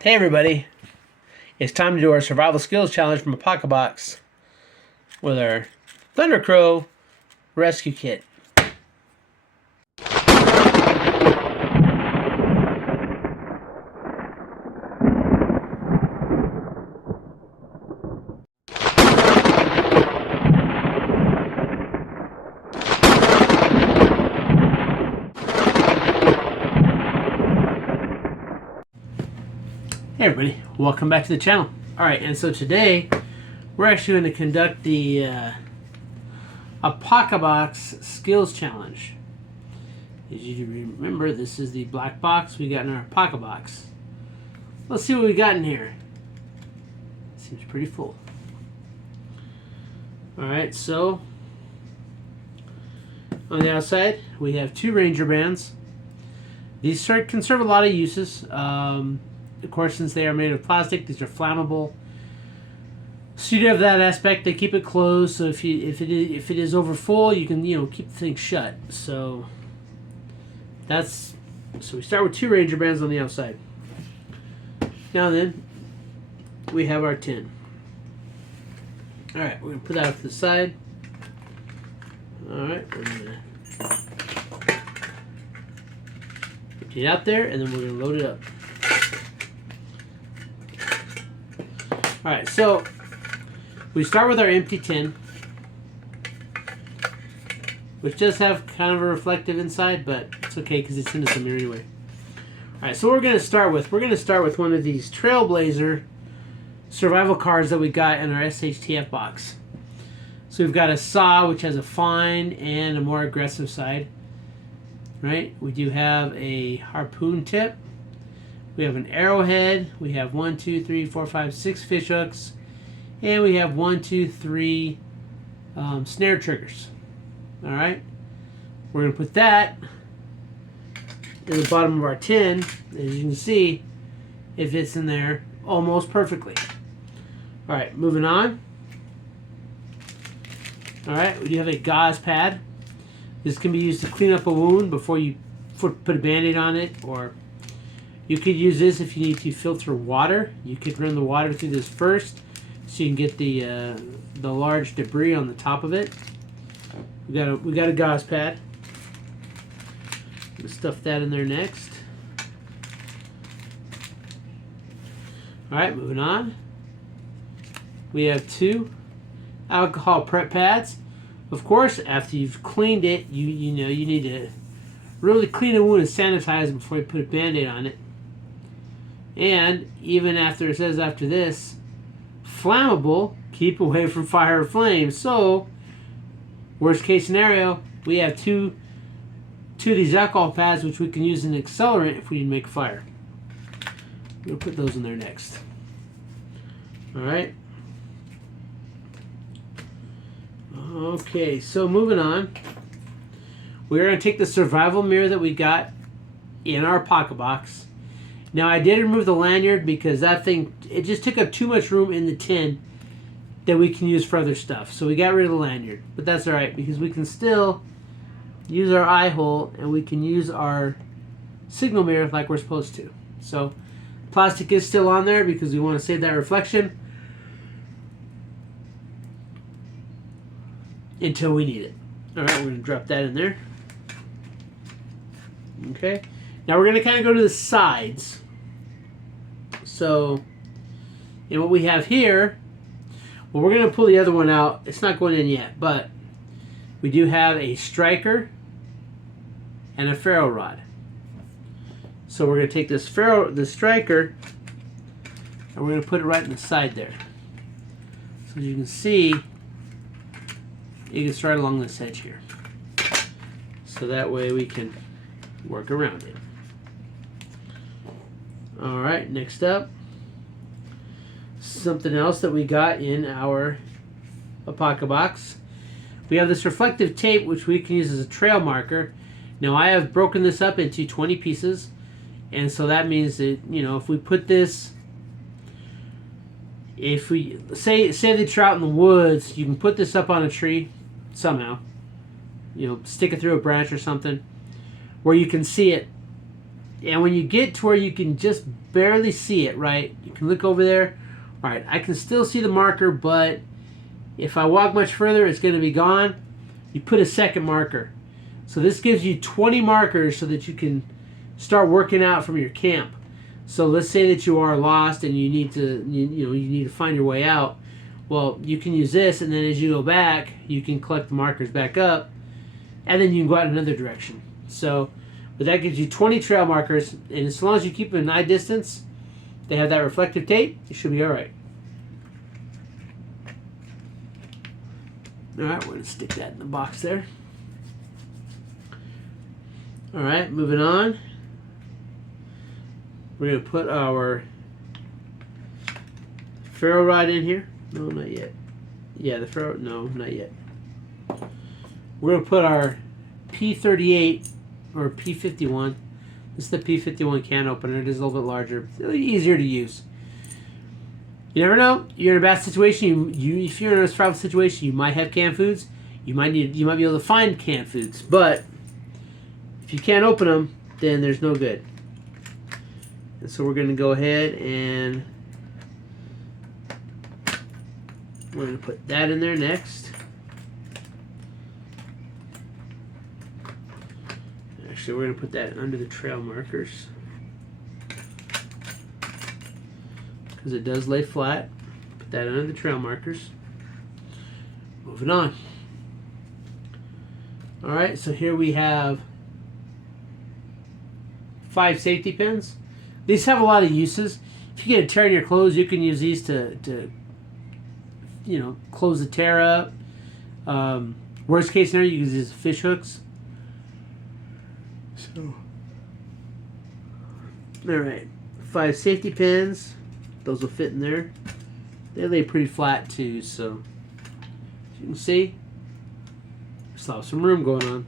Hey everybody, it's time to do our survival skills challenge from Apocabox with our Thunder Crow rescue kit. Hey everybody, welcome back to the channel. Alright, and so today we're actually going to conduct the Apocabox Skills Challenge. As you remember, this is the black box we got in our Apocabox. Let's see what we got in here. Seems pretty full. Alright, so on the outside we have 2 Ranger bands. These can serve a lot of uses. Of course, since they are made of plastic, these are flammable. So you do have that aspect. They keep it closed, so if it is over full, you can keep the thing shut. So we start with 2 Ranger bands on the outside. Now then, we have our tin. All right, we're gonna put that off to the side. All right, we're gonna put it out there, and then we're gonna load it up. Alright, so we start with our empty tin, which does have kind of a reflective inside, but it's okay because it's in the mirror anyway. Alright, so we're going to start with one of these Trailblazer survival cards that we got in our SHTF box. So we've got a saw, which has a fine and a more aggressive side. Right? We do have a harpoon tip. We have an arrowhead. We have 1, 2, 3, 4, 5, 6 fish hooks. And we have 1, 2, 3 snare triggers. Alright. We're going to put that in the bottom of our tin. As you can see, it fits in there almost perfectly. Alright, moving on. Alright, we do have a gauze pad. This can be used to clean up a wound before you put a band-aid on it, or you could use this if you need to filter water. You could run the water through this first, so you can get the large debris on the top of it. We got a gauze pad. We'll stuff that in there next. All right, moving on. We have 2 alcohol prep pads. Of course, after you've cleaned it, you need to really clean a wound and sanitize it before you put a band-aid on it. And even after it says after this, flammable, keep away from fire or flames. So, worst case scenario, we have two of these alcohol pads which we can use as an accelerant if we need to make a fire. We'll put those in there next. Alright. Okay, so moving on. We're going to take the survival mirror that we got in our Apocabox. Now, I did remove the lanyard because that thing, it just took up too much room in the tin that we can use for other stuff. So we got rid of the lanyard. But that's alright because we can still use our eye hole and we can use our signal mirror like we're supposed to. So plastic is still on there because we want to save that reflection until we need it. Alright, we're going to drop that in there. Okay. Now we're going to kind of go to the sides. So, and what we have here, well, we're going to pull the other one out. It's not going in yet, but we do have a striker and a ferro rod. So we're going to take this striker, and we're going to put it right in the side there. So as you can see, you can start along this edge here. So that way we can work around it. Alright, next up, something else that we got in our Apocabox. We have this reflective tape which we can use as a trail marker. Now I have broken this up into 20 pieces, and so that means that, if we put this, if we say that you're out in the woods, you can put this up on a tree somehow, stick it through a branch or something where you can see it And when you get to where you can just barely see it, right? You can look over there. All right, I can still see the marker, but if I walk much further, it's going to be gone. You put a second marker. So this gives you 20 markers so that you can start working out from your camp. So let's say that you are lost and you need to you need to find your way out. Well, you can use this, and then as you go back, you can collect the markers back up, and then you can go out in another direction. So, but that gives you 20 trail markers, and as long as you keep them an eye distance, they have that reflective tape, you should be all right. All right, we're going to stick that in the box there. All right, moving on. We're going to put our ferro rod in here. No, not yet. Yeah, the ferro, no, not yet. We're going to put our P38 or P51. This is the P51 can opener. It is a little bit larger. It's a little easier to use. You never know. You're in a bad situation. If you're in a survival situation, you might have canned foods. You might be able to find canned foods, but if you can't open them, then there's no good. And so we're going to go ahead and we're going to put that in there next. Actually, we're going to put that under the trail markers because it does lay flat. Put that under the trail markers. Moving on. All right, so here we have 5 safety pins. These have a lot of uses. If you get a tear in your clothes, you can use these to close the tear up. Worst case scenario, you can use these fish hooks. So, all right, 5 safety pins. Those will fit in there. They lay pretty flat too, so as you can see, still have some room going on.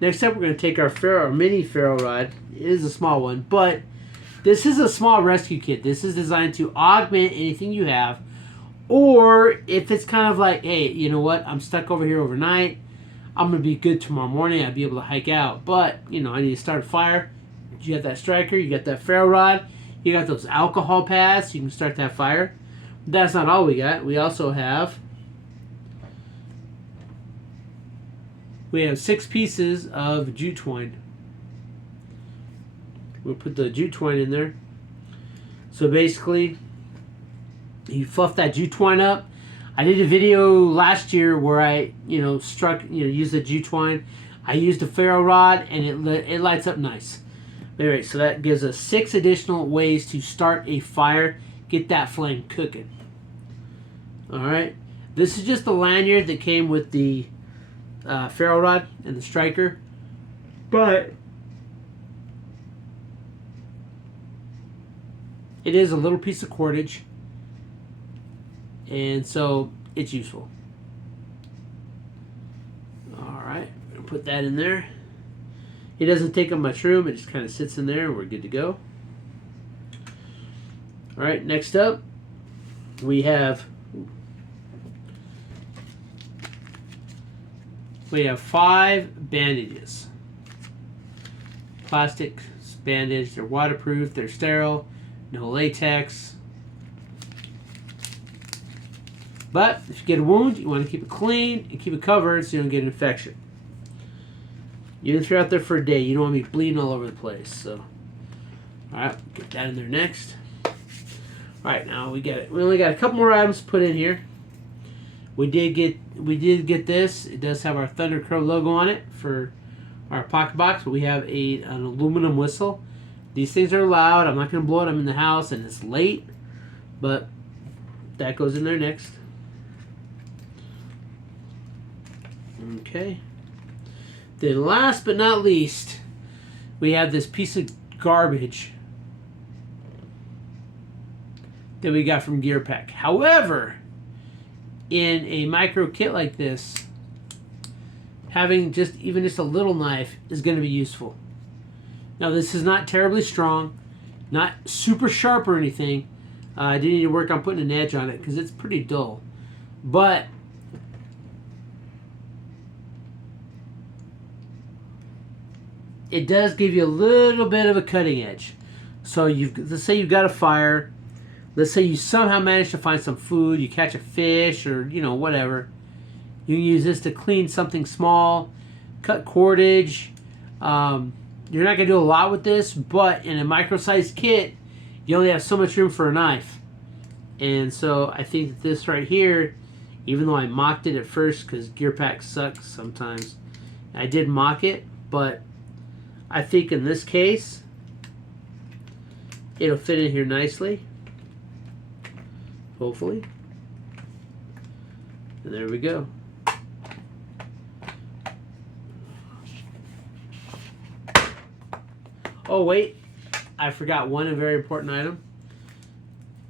Next up, we're going to take our mini ferro rod. It is a small one, but this is a small rescue kit. This is designed to augment anything you have, or if it's kind of like, hey, you know what, I'm stuck over here overnight, I'm going to be good tomorrow morning, I'll be able to hike out, but, I need to start a fire. You got that striker, you got that ferro rod, you got those alcohol pads, you can start that fire. That's not all we got. We also have 6 pieces of jute twine. We'll put the jute twine in there. So basically, you fluff that jute twine up. I did a video last year where I, used the jute twine. I used a ferro rod, and it lights up nice. Anyway, so that gives us 6 additional ways to start a fire, get that flame cooking. All right, this is just the lanyard that came with the ferro rod and the striker, but it is a little piece of cordage, and so it's useful. All right, I'm gonna put that in there. It doesn't take up much room. It just kind of sits in there, and we're good to go. All right, next up, we have 5 bandages. Plastic bandage. They're waterproof. They're sterile. No latex. But if you get a wound, you want to keep it clean and keep it covered so you don't get an infection. Even if you're out there for a day, you don't want to be bleeding all over the place. So, all right, get that in there next. All right, now we get it. We only got a couple more items to put in here. We did get this. It does have our Thunder Crow logo on it for our Apocabox, but we have an aluminum whistle. These things are loud. I'm not going to blow it. I'm in the house and it's late, but that goes in there next. Okay. Then last but not least, we have this piece of garbage that we got from Gear Pack. However, in a micro kit like this, having even just a little knife is going to be useful. Now, this is not terribly strong, not super sharp or anything. I do need to work on putting an edge on it because it's pretty dull. But it does give you a little bit of a cutting edge. So let's say you've got a fire. Let's say you somehow manage to find some food. You catch a fish or, whatever. You can use this to clean something small, cut cordage. You're not going to do a lot with this, but in a micro-sized kit, you only have so much room for a knife. And so I think that this right here, even though I mocked it at first because gear packs suck sometimes, I did mock it, but I think in this case, it'll fit in here nicely. Hopefully. And there we go. Oh wait, I forgot one very important item.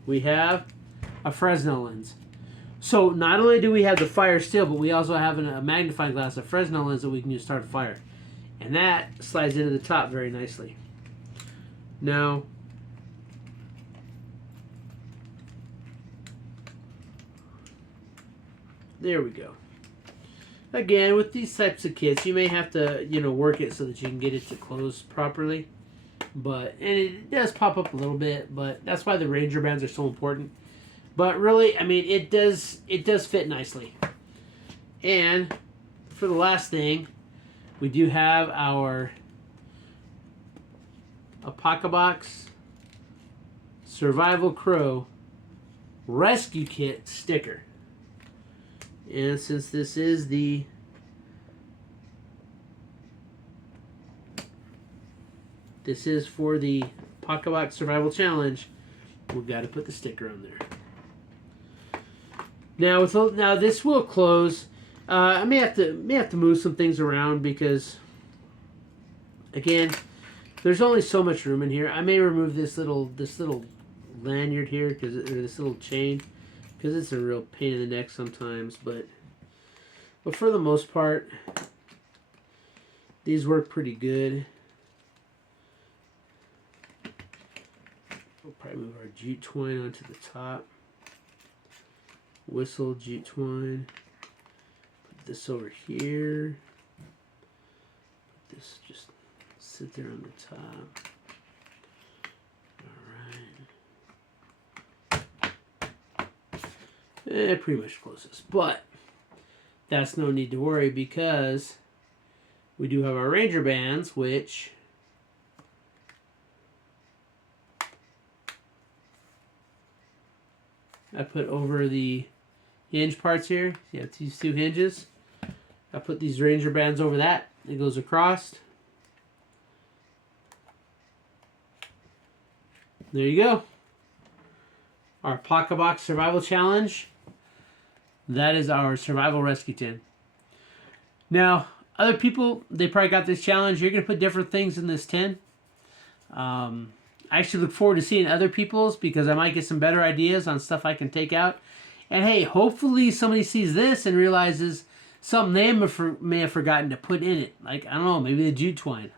We have a Fresnel lens. So not only do we have the fire still, but we also have a magnifying glass, a Fresnel lens that we can use to start a fire. And that slides into the top very nicely. Now, there we go. Again, with these types of kits, you may have to, work it so that you can get it to close properly. And it does pop up a little bit, but that's why the Ranger bands are so important. But really, I mean, it does fit nicely. And for the last thing, we do have our Apocabox Survival Crow Rescue Kit sticker. And since this is for the Apocabox Survival Challenge, we've got to put the sticker on there. Now this will close. I may have to move some things around because, again, there's only so much room in here. I may remove this little lanyard here or this little chain because it's a real pain in the neck sometimes. But for the most part, these work pretty good. We'll probably move our jute twine onto the top. Whistle, jute twine. Put this over here. Put this just sit there on the top. Alright. It pretty much closes. But that's no need to worry because we do have our Ranger bands, which I put over the hinge parts here. You have these two hinges. I put these Ranger bands over that. It goes across. There you go. Our Apocabox Survival Challenge. That is our Survival Rescue Tin. Now, other people, they probably got this challenge. You're going to put different things in this tin. I actually look forward to seeing other people's because I might get some better ideas on stuff I can take out. And hey, hopefully somebody sees this and realizes something they may have forgotten to put in it. Like, I don't know, maybe the jute twine.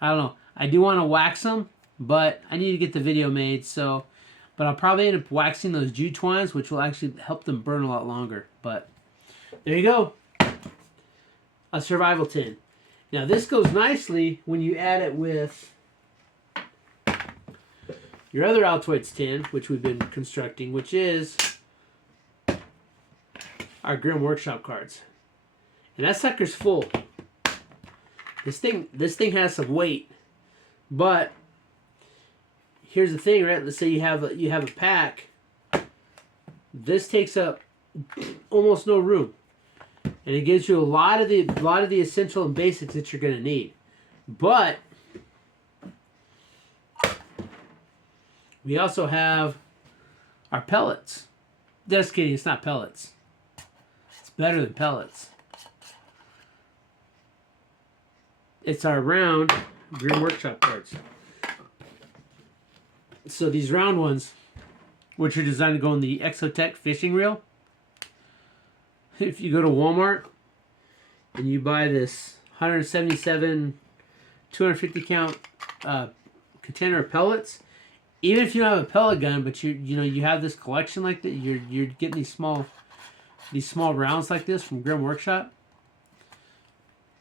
I don't know. I do want to wax them, but I need to get the video made. But I'll probably end up waxing those jute twines, which will actually help them burn a lot longer. But there you go. A survival tin. Now this goes nicely when you add it with your other Altoids tin, which we've been constructing, which is our Grim Workshop cards. And that sucker's full. This thing has some weight, but here's the thing, right? Let's say you have a pack. This takes up almost no room, and it gives you a lot of the essential and basics that you're going to need. But we also have our pellets. Just kidding, it's not pellets. It's better than pellets. It's our round Grim Workshop cards. So these round ones, which are designed to go in the Exotech fishing reel. If you go to Walmart and you buy this 177 250 count container of pellets, even if you don't have a pellet gun, but you have this collection like that, you're getting these small rounds like this from Grim Workshop.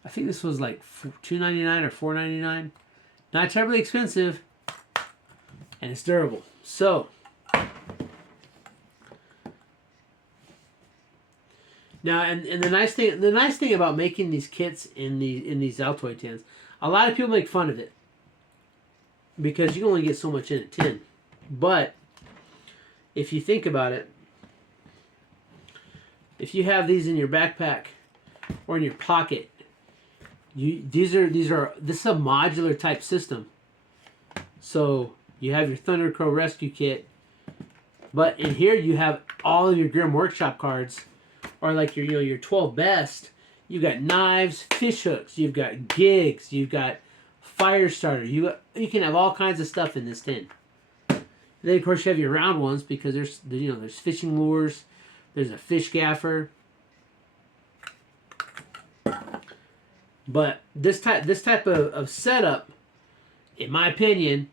I think this was like $2.99 or $4.99. Not terribly expensive, and it's durable. So now, and the nice thing about making these kits in these Altoid tins, a lot of people make fun of it because you can only get so much in a tin. But if you think about it, if you have these in your backpack or in your pocket, this is a modular type system. So you have your Thunder Crow rescue kit, but in here you have all of your Grim Workshop cards, or like your 12 best. You've got knives, fish hooks, you've got gigs, you've got fire starter. You can have all kinds of stuff in this tin. And then of course you have your round ones because there's fishing lures, there's a fish gaffer. But this type of setup, in my opinion,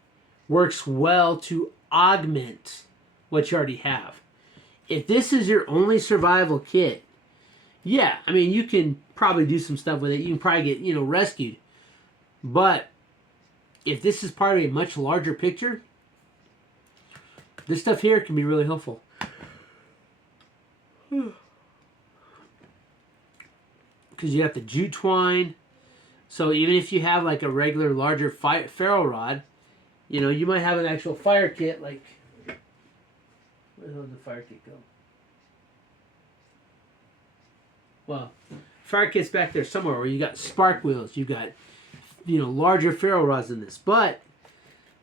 works well to augment what you already have. If this is your only survival kit, yeah, I mean, you can probably do some stuff with it. You can probably get, rescued. But if this is part of a much larger picture, this stuff here can be really helpful. Because you have the jute twine. So even if you have like a regular larger ferro rod, you might have an actual fire kit. Like, where the hell did the fire kit go? Well, fire kit's back there somewhere where you got spark wheels, you got larger ferro rods in this. But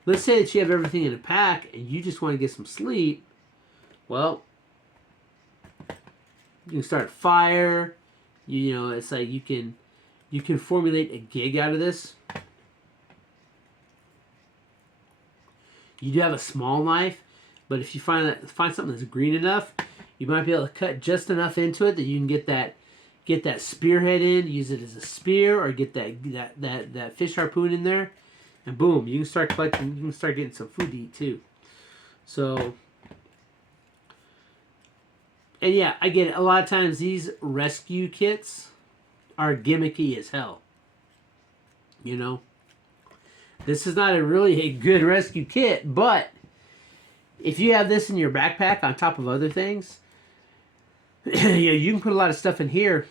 let's say that you have everything in a pack and you just want to get some sleep. Well, you can start a fire. It's like you can formulate a gig out of this. You do have a small knife, but if you find something that's green enough, you might be able to cut just enough into it that you can get that spearhead in, use it as a spear, or get that fish harpoon in there, and boom, you can start collecting. You can start getting some food to eat too. So, and yeah, I get it. A lot of times these rescue kits are gimmicky as hell. This is not really a good rescue kit, but if you have this in your backpack on top of other things, you can put a lot of stuff in here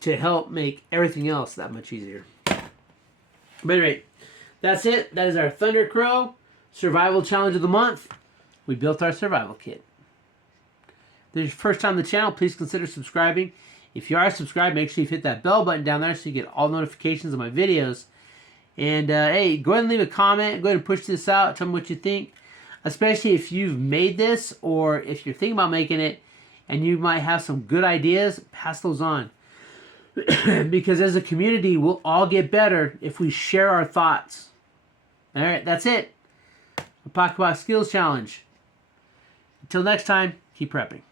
to help make everything else that much easier. But anyway, that's it. That is our Thunder Crow Survival Challenge of the Month. We built our survival kit. If this is your first time on the channel, please consider subscribing. If you are subscribed, make sure you hit that bell button down there so you get all notifications of my videos. And hey, go ahead and leave a comment. Go ahead and push this out. Tell me what you think. Especially if you've made this or if you're thinking about making it and you might have some good ideas, pass those on. Because as a community, we'll all get better if we share our thoughts. All right, that's it. Apocabox Skills Challenge. Until next time, keep prepping.